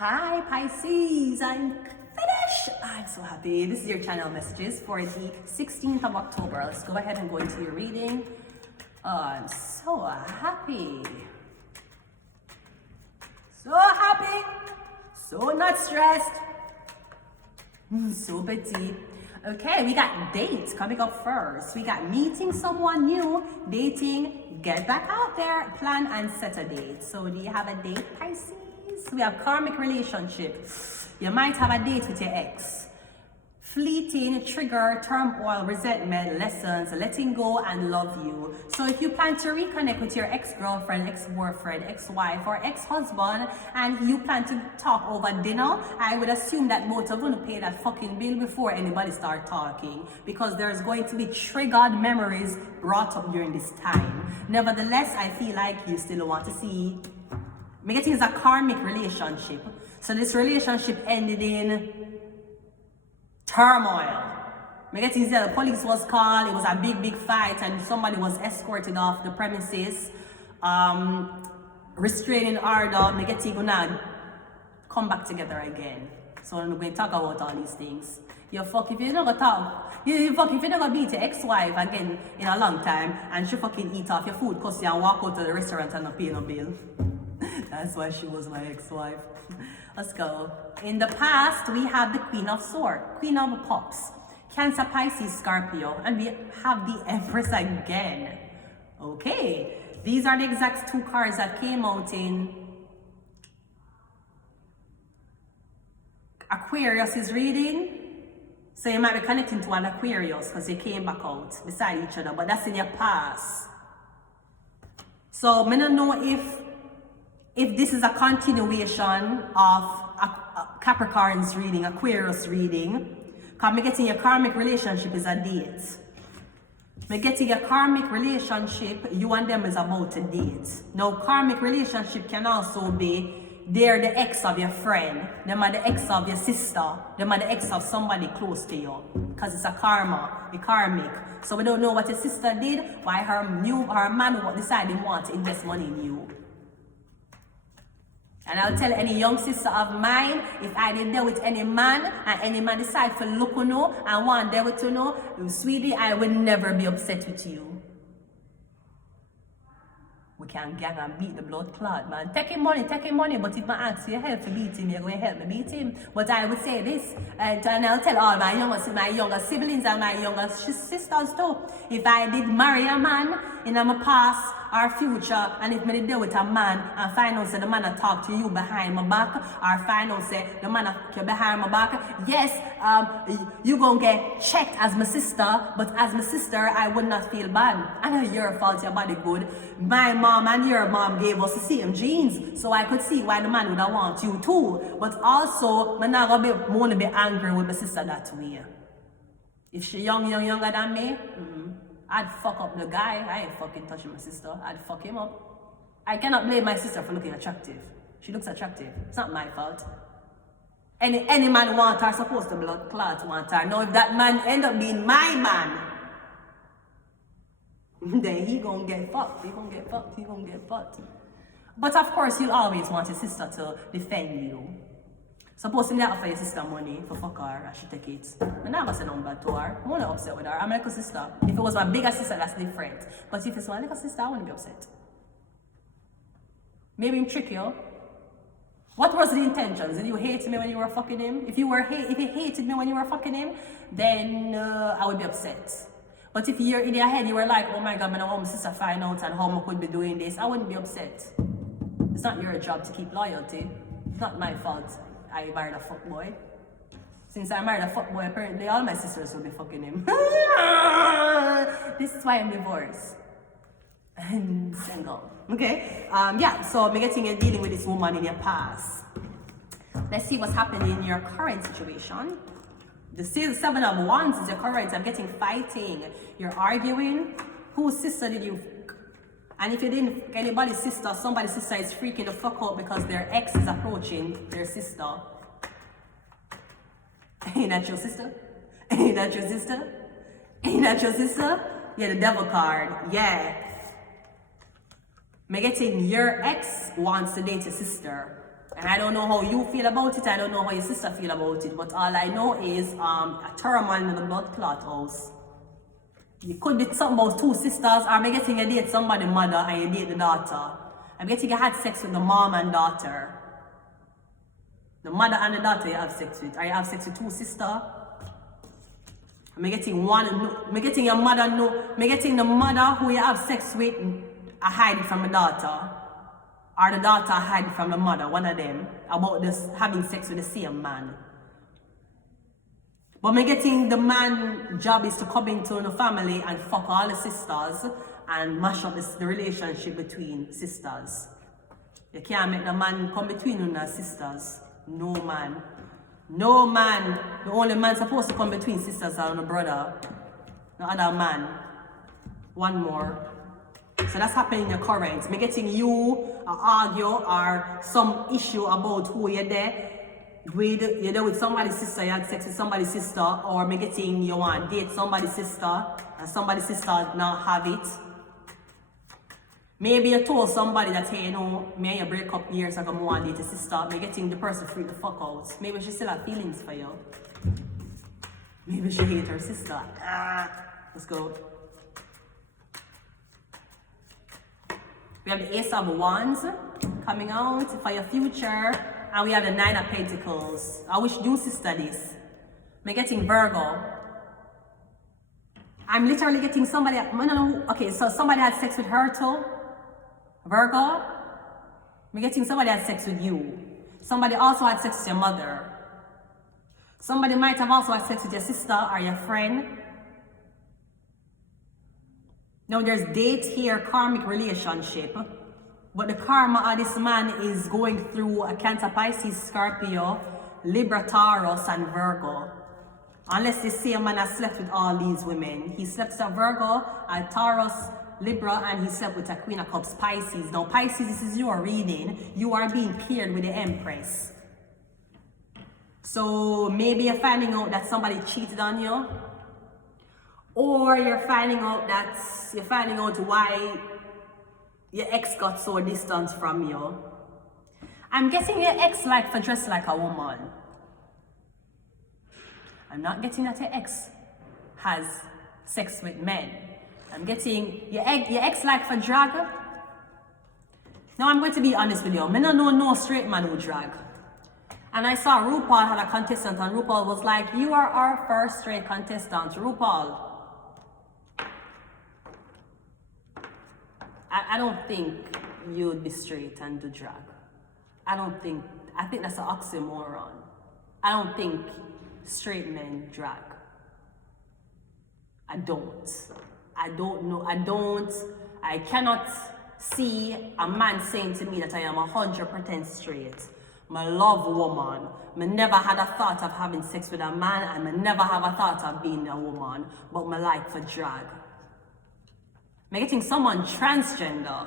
Hi Pisces, I'm finished. I'm so happy. This is your channel messages for the 16th of October. Let's go ahead and go into your reading. Oh, I'm so happy. So happy. So not stressed. So petite. Okay, we got dates coming up first. We got meeting someone new, dating, get back out there, plan and set a date. So do you have a date, Pisces? We have karmic relationship. You might have a date with your ex. Fleeting, trigger, turmoil, resentment, lessons, letting go, and love you. So if you plan to reconnect with your ex-girlfriend, ex-boyfriend, ex-wife, or ex-husband, and you plan to talk over dinner, I would assume that both of you pay that fucking bill before anybody start talking, because there's going to be triggered memories brought up during this time. Nevertheless, I feel like you still want to see. Me getting is a karmic relationship. So this relationship ended in turmoil. Me getting the police was called, it was a big fight, and somebody was escorted off the premises. Restraining order, me getting gonna come back together again. So I'm going to talk about all these things. You fuck if you don't go talk. You fuck if you don't go beat your ex-wife again in a long time, and she fucking eat off your food, cause you and walk out to the restaurant and not pay no bill. That's why she was my ex-wife. Let's go. In the past, we have the Queen of Swords, Queen of Cups, Cancer, Pisces, Scorpio, and we have the Empress again. Okay, these are the exact two cards that came out in Aquarius' reading. So you might be connecting to an Aquarius because they came back out beside each other, but that's in your past. So I don't know if this is a continuation of Capricorn's reading, Aquarius reading, because me getting your karmic relationship is a date. Me getting your karmic relationship, you and them is about a date. Now, karmic relationship can also be they're the ex of your friend, them are the ex of your sister, them are the ex of somebody close to you, because it's a karmic. So we don't know what your sister did, why her man decided he wants to invest money in you. And I'll tell any young sister of mine, if I did deal with any man, and any man decide to look on you and want deal with you, sweetie, I will never be upset with you. We can gang and beat the blood clot, man. Take him money, but if I ask you help to beat him, you're going to help me beat him. But I would say this, and I'll tell all my younger siblings and my younger sisters too, if I did marry a man in my past or future, and if I did deal with a man and find out that the man talk to you behind my back, or find out that the man talk behind my back, yes, you're going to get checked as my sister, but as my sister, I would not feel bad. I know your fault, your body good. My mom and your mom gave us the same genes, so I could see why the man would want you too. But also, I'm not going to be angry with my sister that way. If she younger than me, I'd fuck up the guy. I ain't fucking touching my sister. I'd fuck him up. I cannot blame my sister for looking attractive. She looks attractive. It's not my fault. Any man want her, supposed to blood clot want her. Now if that man end up being my man, then he gonna get fucked. He gonna get fucked. But of course, you'll always want your sister to defend you. Suppose you offer your sister money for fuck her and she take it. I'm not gonna say nothing bad to her. I'm not upset with her. I'm a little sister. If it was my bigger sister, that's different. But if it's my little sister, I wouldn't be upset. Maybe him trick you. What was the intentions? Did you hate me when you were fucking him? If you hated me when you were fucking him, then I would be upset. But if you're in your head, you were like, oh my God, I want my sister find out and how I could be doing this, I wouldn't be upset. It's not your job to keep loyalty. It's not my fault I married a fuckboy. Since I married a fuckboy, apparently all my sisters will be fucking him. This is why I'm divorced. I'm single. Okay? So I'm getting you dealing with this woman in your past. Let's see what's happening in your current situation. The 7 of Wands is your current. I'm getting fighting. You're arguing. Whose sister did you fuck? And if you didn't fuck anybody's sister, somebody's sister is freaking the fuck out because their ex is approaching their sister. Ain't that your sister? Ain't that your sister? Ain't that your sister? Yeah, the devil card. Yeah. I'm getting your ex wants to date your sister. And I don't know how you feel about it, I don't know how your sister feel about it, but all I know is a turmoil in the blood clot house. You could be something about two sisters, or I'm getting you date somebody's mother and you date the daughter. I'm getting you had sex with the mom and daughter. The mother and the daughter you have sex with, or you have sex with two sisters. I'm getting your mother, I'm getting the mother who you have sex with, I hide it from the daughter. Or the daughter hide it from the mother, one of them, about this having sex with the same man. But I'm getting the man job is to come into the family and fuck all the sisters and mash up the relationship between sisters. You can't make the man come between you and the sisters. No man. No man. The only man supposed to come between sisters and the brother. No other man. One more. So that's happening in your current. Me getting you argue or some issue about who you're there with somebody's sister, you had sex with somebody's sister, or me getting you want date somebody's sister and somebody's sister not have it. Maybe you told somebody that, hey, you know, me and you break up years ago, I want to date a sister. Me getting the person free the fuck out. Maybe she still have feelings for you. Maybe she hate her sister. Let's go. We have the Ace of Wands coming out for your future. And we have the Nine of Pentacles. I wish you sister this. I'm getting Virgo. I'm literally getting somebody, I don't know, okay, so somebody had sex with her too. Virgo. I'm getting somebody had sex with you. Somebody also had sex with your mother. Somebody might have also had sex with your sister or your friend. Now there's date here, karmic relationship. But the karma of this man is going through a Cancer, Pisces, Scorpio, Libra, Taurus, and Virgo. Unless the same man has slept with all these women. He slept with a Virgo, a Taurus, Libra, and he slept with a Queen of Cups, Pisces. Now Pisces, this is your reading. You are being paired with the Empress. So maybe you're finding out that somebody cheated on you. Or you're finding out why your ex got so distant from you. I'm guessing your ex like for dress like a woman. I'm not getting that your ex has sex with men. I'm getting your ex like for drag. Now I'm going to be honest with you. I don't know no straight man who drag. And I saw RuPaul had a contestant and RuPaul was like, you are our first straight contestant. RuPaul. I don't think you'd be straight and do drag. I think that's an oxymoron. I don't think straight men drag. I cannot see a man saying to me that I am 100% straight. I love woman. I never had a thought of having sex with a man and I never have a thought of being a woman, but I like for drag. I'm getting someone transgender.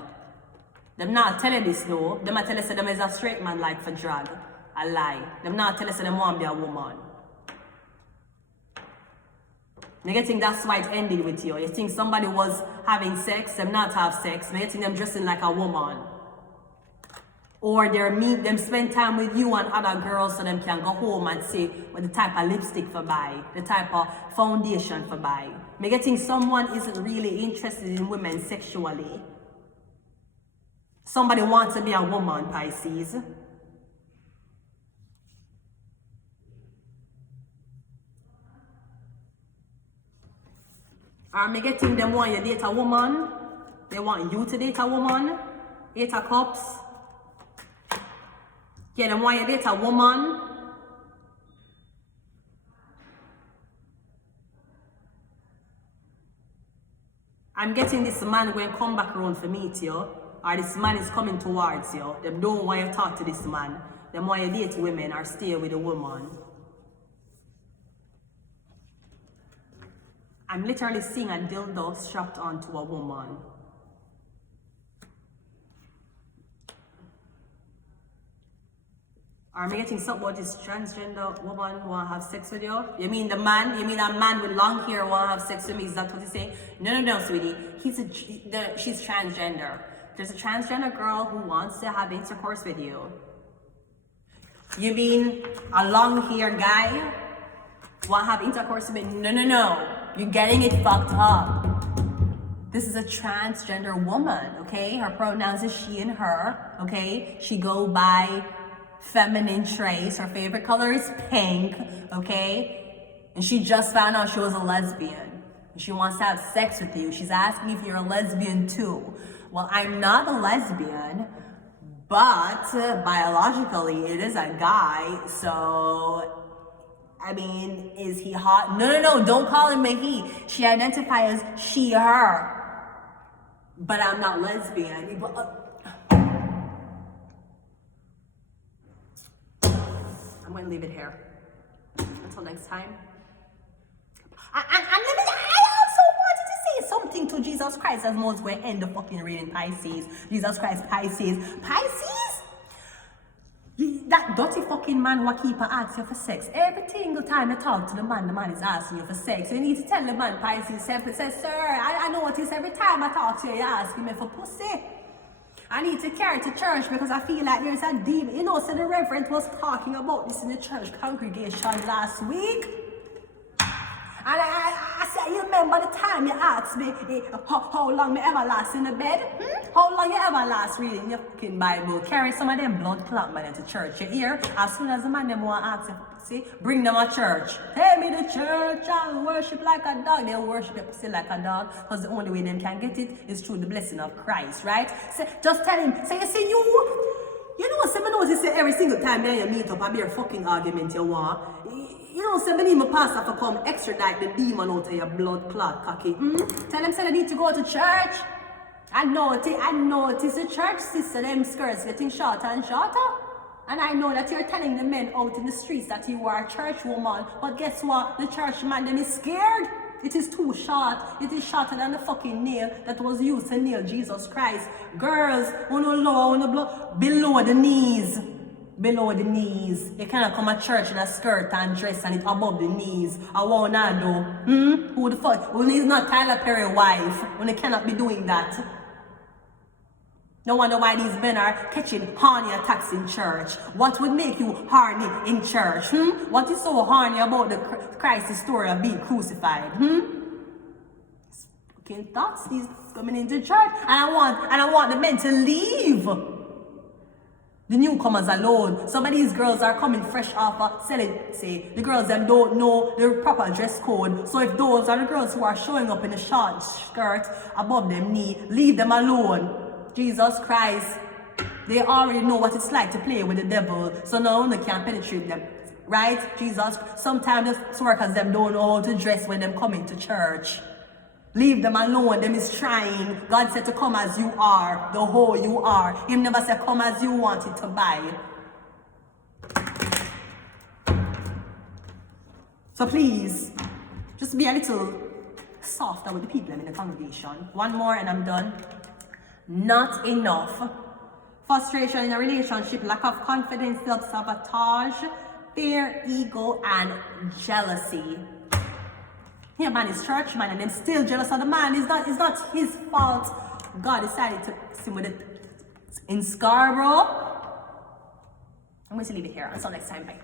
Them not tell you this though. Them not tell you say them is a straight man like for drag. A lie. Them not tell you say them want to be a woman. I'm getting that's why it ended with you. You think somebody was having sex, them not have sex. I'm getting them dressing like a woman. Or them spend time with you and other girls so them can go home and say what the type of lipstick for buy, the type of foundation for buy. I'm getting someone isn't really interested in women sexually. Somebody wants to be a woman, Pisces. Are me getting them want you to date a woman? They want you to date a woman? 8 of Cups. Yeah, them want you to date a woman? I'm getting this man going to come back around for meet you, or this man is coming towards you. They don't want you to talk to this man. They want you to date women or stay with a woman. I'm literally seeing a dildo strapped onto a woman. Are we getting something about this transgender woman who want to have sex with you? You mean the man? You mean a man with long hair want to have sex with me? Is that what you say? No, sweetie. She's transgender. There's a transgender girl who wants to have intercourse with you. You mean a long hair guy? Want to have intercourse with me? No. You're getting it fucked up. This is a transgender woman, okay? Her pronouns is she and her, okay? She go by feminine traits. Her favorite color is pink, okay? And she just found out she was a lesbian. She wants to have sex with you. She's asking if you're a lesbian too. Well, I'm not a lesbian, but biologically it is a guy, so I mean, is he hot? No, don't call him a he. She identifies as she, her. But I'm not lesbian. I'm going to leave it here. Until next time. I also wanted to say something to Jesus Christ as most going to end the fucking reading Pisces. Jesus Christ, Pisces. That dirty fucking man will keep asking you for sex. Every single time you talk to the man is asking you for sex. You need to tell the man, Pisces, say, sir, I notice every time I talk to you, you're asking me for pussy. I need to carry to church because I feel like there's a demon. You know, so the reverend was talking about this in the church congregation last week. And I said, you remember the time you asked me how long me ever last in the bed? How long you ever last reading your fucking Bible? Carry some of them blood clot man into church. You hear? As soon as the man them want to ask you, see, bring them to church. Take me to church, I'll worship like a dog. They'll worship your pussy like a dog because the only way them can get it is through the blessing of Christ, right? So just tell him, say, you see, you know, some notice every single time you meet up, I be a fucking argument you want. You know, so many my pastor for come extradite the demon out of your blood clot cocky. Tell them say they need to go to church. I notice the church sister, them skirts getting shorter and shorter. And I know that you're telling the men out in the streets that you are a church woman. But guess what? The church man them is scared. It is too short. It is shorter than the fucking nail that was used to nail Jesus Christ. Girls, below the knees. Below the knees. You cannot come to church in a skirt and dress and it above the knees. I want to do. Who the fuck? When he's not Tyler Perry's wife. When they cannot be doing that. No wonder why these men are catching horny attacks in church. What would make you horny in church? What is so horny about the Christ story of being crucified? Fucking thoughts, these coming into church. And I want the men to leave. The newcomers alone. Some of these girls are coming fresh off of selling. Say the girls them don't know the proper dress code. So if those are the girls who are showing up in a short skirt above them knee, leave them alone. Jesus Christ, they already know what it's like to play with the devil. So no one can penetrate them. Right? Jesus, sometimes the workers them don't know how to dress when them coming to church. Leave them alone. Them is trying. God said to come as you are, the whole you are. He never said come as you wanted to buy. So please, just be a little softer with the people in the congregation. One more and I'm done. Not enough. Frustration in a relationship, lack of confidence, self-sabotage, fear, ego, and jealousy. Here, man is church man, and then still jealous of the man. It's not his fault. God decided to see with it in Scarborough. I'm going to leave it here. Until next time, bye.